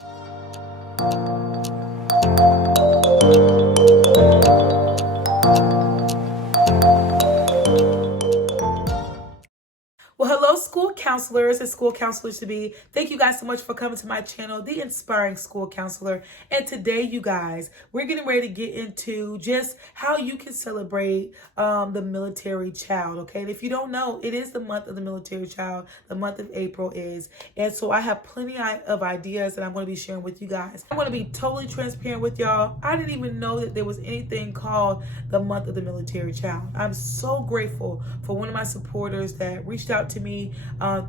Well, hello, school counselors and school counselors to be. Thank you guys so much for coming to my channel, The Inspiring School Counselor. And today, you guys, we're getting ready to get into just how you can celebrate the military child, okay? And if you don't know, it is the month of the military child. The month of April is. And so I have plenty of ideas that I'm going to be sharing with you guys. I'm going to be totally transparent with y'all. I didn't even know that there was anything called the month of the military child. I'm so grateful for one of my supporters that reached out to me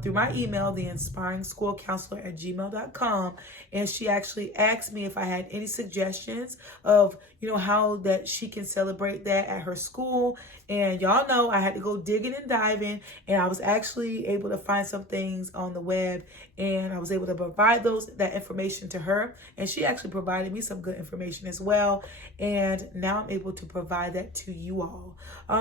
through my email, theinspiringschoolcounselor@gmail.com, and she actually asked me if I had any suggestions of how that she can celebrate that at her school. And y'all know I had to go digging and diving, and I was actually able to find some things on the web, and I was able to provide that information to her, and she actually provided me some good information as well. And now I'm able to provide that to you all.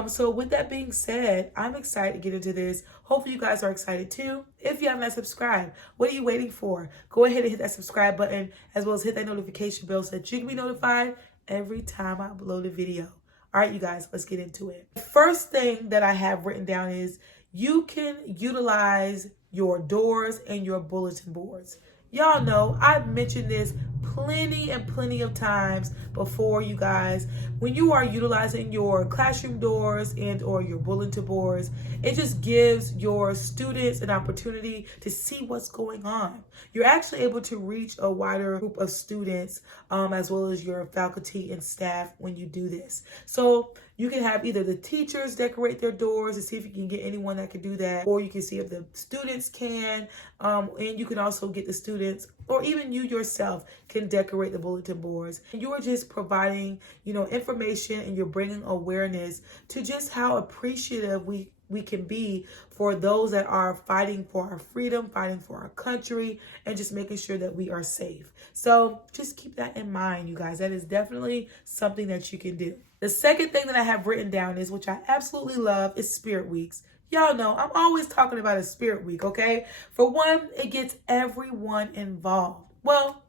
So with that being said, I'm excited to get into this. Hopefully you guys are excited too. If you have not subscribed, what are you waiting for? Go ahead and hit that subscribe button, as well as hit that notification bell so that you can be notified every time I upload a video. All right, you guys, let's get into it. The first thing that I have written down is you can utilize your doors and your bulletin boards. Y'all know I've mentioned this plenty of times before, you guys. When you are utilizing your classroom doors and or your bulletin boards, it just gives your students an opportunity to see what's going on. You're actually able to reach a wider group of students, as well as your faculty and staff when you do this. So you can have either the teachers decorate their doors to see if you can get anyone that can do that, or you can see if the students can, and you can also get the students, or even you yourself can decorate the bulletin boards. And you are just providing, information, and you're bringing awareness to just how appreciative we can be for those that are fighting for our freedom, fighting for our country, and just making sure that we are safe. So just keep that in mind, you guys. That is definitely something that you can do. The second thing that I have written down is, which I absolutely love, is Spirit Weeks. Y'all know I'm always talking about a Spirit Week, okay? For one, it gets everyone involved. Well,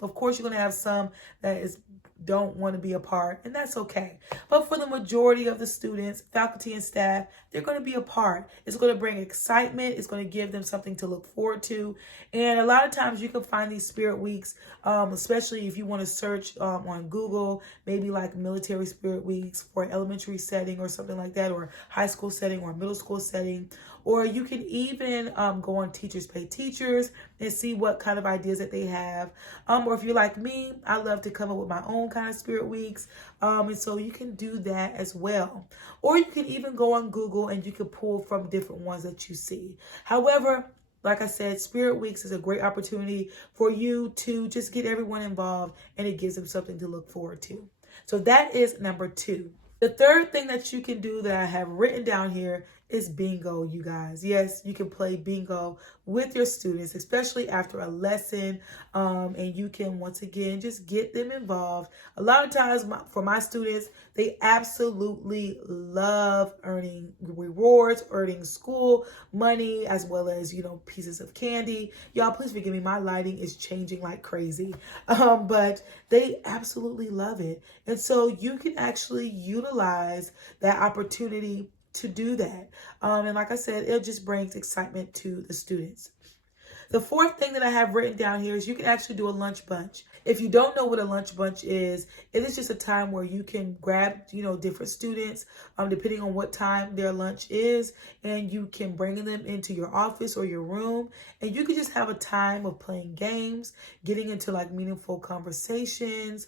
of course, you're going to have some that don't want to be a part, and that's okay. But for the majority of the students, faculty, and staff, they're going to be a part. It's going to bring excitement. It's going to give them something to look forward to. And a lot of times you can find these Spirit Weeks, especially if you want to search on Google, maybe like military Spirit Weeks for an elementary setting or something like that, or high school setting or middle school setting. Or you can even go on Teachers Pay Teachers and see what kind of ideas that they have. Or if you're like me, I love to come up with my own kind of Spirit Weeks. And so you can do that as well. Or you can even go on Google and you can pull from different ones that you see. However, like I said, Spirit Weeks is a great opportunity for you to just get everyone involved, and it gives them something to look forward to. So that is number 2. The third thing that you can do that I have written down here is bingo, you guys. Yes, you can play bingo with your students, especially after a lesson, and you can, once again, just get them involved. A lot of times for my students, they absolutely love earning rewards, earning school money, as well as, pieces of candy. Y'all, please forgive me. My lighting is changing like crazy, but they absolutely love it. And so you can actually utilize that opportunity to do that. And like I said, it just brings excitement to the students. The fourth thing that I have written down here is you can actually do a lunch bunch. If you don't know what a lunch bunch is, it is just a time where you can grab, different students, depending on what time their lunch is, and you can bring them into your office or your room, and you can just have a time of playing games, getting into like meaningful conversations,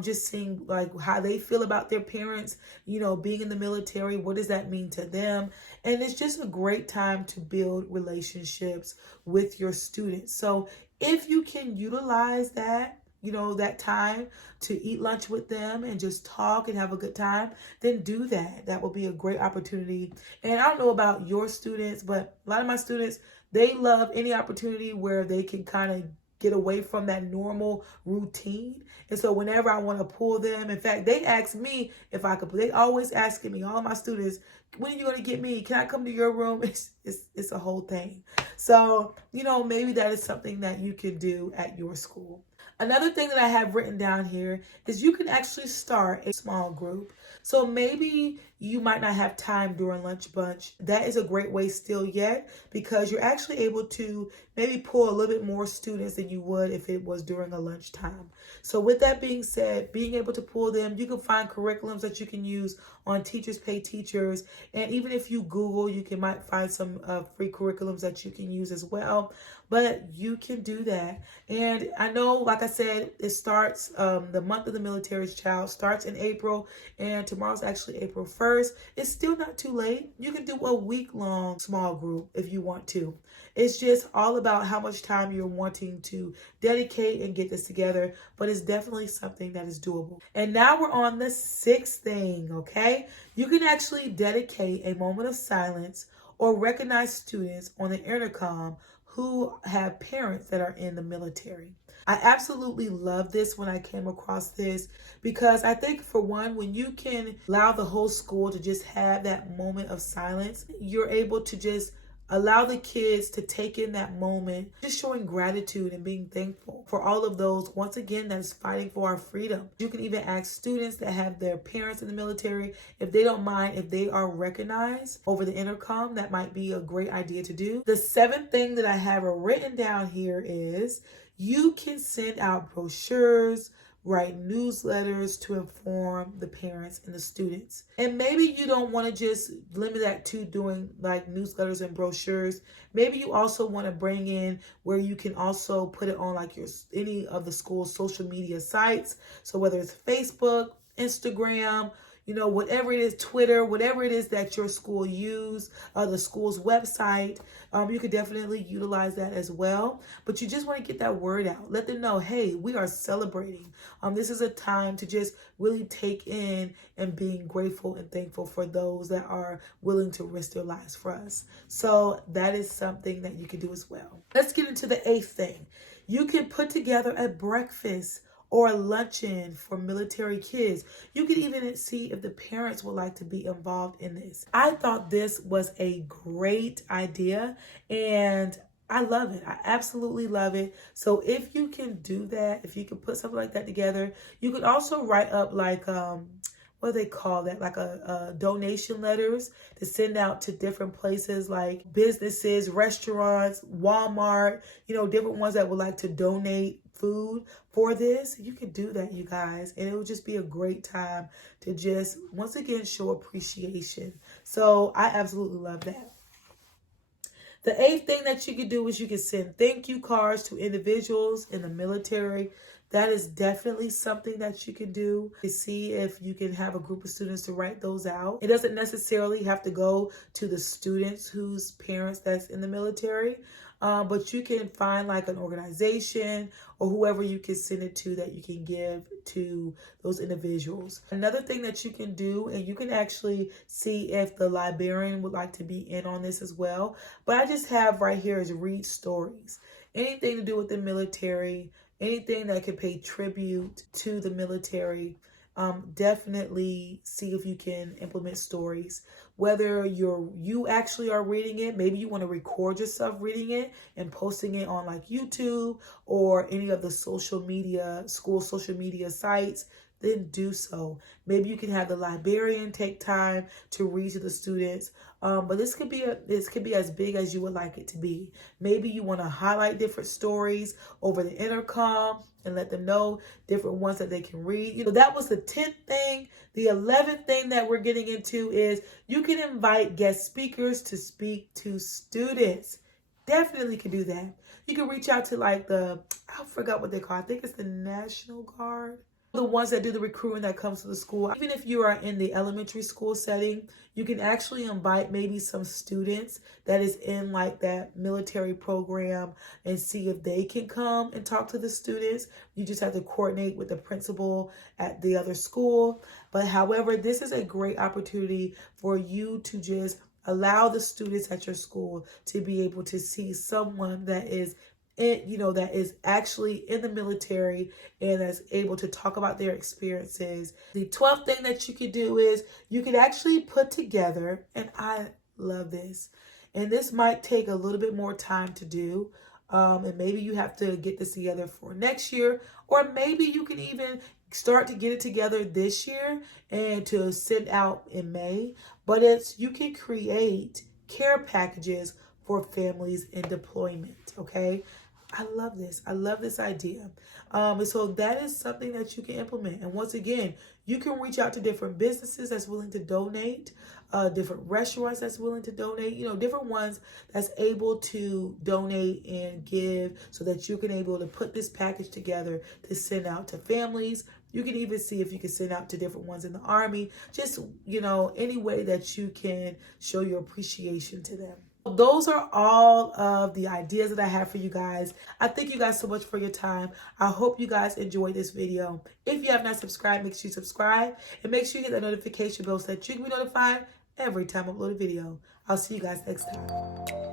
just seeing like how they feel about their parents, being in the military, what does that mean to them? And it's just a great time to build relationships with your students. So if you can utilize that, that time to eat lunch with them and just talk and have a good time, then do that. That will be a great opportunity. And I don't know about your students, but a lot of my students, they love any opportunity where they can kind of get away from that normal routine. And so whenever I want to pull them, in fact, they ask me if I could, they always asking me, all of my students, When are you going to get me? Can I come to your room? It's a whole thing. So, maybe that is something that you can do at your school. Another thing that I have written down here is you can actually start a small group. So maybe you might not have time during lunch bunch. That is a great way still yet, because you're actually able to maybe pull a little bit more students than you would if it was during a lunchtime. So with that being said, being able to pull them, you can find curriculums that you can use on Teachers Pay Teachers. And even if you Google, might find some free curriculums that you can use as well. But you can do that. And I know, like I said, it starts, the month of the military's child starts in April, and tomorrow's actually April 1st. It's still not too late. You can do a week-long small group if you want to. It's just all about how much time you're wanting to dedicate and get this together, but it's definitely something that is doable. And now we're on the sixth thing, okay? You can actually dedicate a moment of silence or recognize students on the intercom who have parents that are in the military. I absolutely love this when I came across this, because I think, for one, when you can allow the whole school to just have that moment of silence, you're able to just allow the kids to take in that moment, just showing gratitude and being thankful for all of those, once again, that is fighting for our freedom. You can even ask students that have their parents in the military if they don't mind if they are recognized over the intercom. That might be a great idea to do. The seventh thing that I have written down here is you can send out brochures, write newsletters to inform the parents and the students. And maybe you don't want to just limit that to doing like newsletters and brochures. Maybe you also want to bring in where you can also put it on like any of the school's social media sites. So whether it's Facebook, Instagram, whatever it is, Twitter, whatever it is that your school use, the school's website, you could definitely utilize that as well. But you just want to get that word out. Let them know, hey, we are celebrating. This is a time to just really take in and being grateful and thankful for those that are willing to risk their lives for us. So that is something that you can do as well. Let's get into the eighth thing. You can put together a breakfast or a luncheon for military kids. You could even see if the parents would like to be involved in this. I thought this was a great idea, and I love it. I absolutely love it. So if you can do that, if you can put something like that together, you could also write up like, what do they call that? Like a donation letters to send out to different places like businesses, restaurants, Walmart, different ones that would like to donate food for this. You could do that, you guys, and it would just be a great time to just once again show appreciation. So I absolutely love that. The eighth thing that you could do is you can send thank you cards to individuals in the military. That is definitely something that you can do to see if you can have a group of students to write those out. It doesn't necessarily have to go to the students whose parents that's in the military, but you can find like an organization or whoever you can send it to that you can give to those individuals. Another thing that you can do, and you can actually see if the librarian would like to be in on this as well, but I just have right here is read stories. Anything to do with the military, anything that could pay tribute to the military. Definitely see if you can implement stories. Whether you actually are reading it, maybe you want to record yourself reading it and posting it on like YouTube or any of the school social media sites, then do so. Maybe you can have the librarian take time to read to the students. But this could be as big as you would like it to be. Maybe you want to highlight different stories over the intercom and let them know different ones that they can read. That was the 10th thing. The 11th thing that we're getting into is you can invite guest speakers to speak to students. Definitely can do that. You can reach out to like I forgot what they call it. I think it's the National Guard. The ones that do the recruiting that comes to the school. Even if you are in the elementary school setting, you can actually invite maybe some students that is in like that military program and see if they can come and talk to the students. You just have to coordinate with the principal at the other school. But however, this is a great opportunity for you to just allow the students at your school to be able to see someone that is that is actually in the military and that's able to talk about their experiences. The 12th thing that you could do is you could actually put together, and I love this, and this might take a little bit more time to do, and maybe you have to get this together for next year, or maybe you can even start to get it together this year and to send out in May. But you can create care packages for families in deployment. Okay, I love this. I love this idea. And so that is something that you can implement. And once again, you can reach out to different businesses that's willing to donate, different restaurants that's willing to donate, different ones that's able to donate and give so that you can able to put this package together to send out to families. You can even see if you can send out to different ones in the Army, just, any way that you can show your appreciation to them. Those are all of the ideas that I have for you guys. I thank you guys so much for your time. I hope you guys enjoyed this video. If you have not subscribed, make sure you subscribe and make sure you hit that notification bell so that you can be notified every time I upload a video. I'll see you guys next time.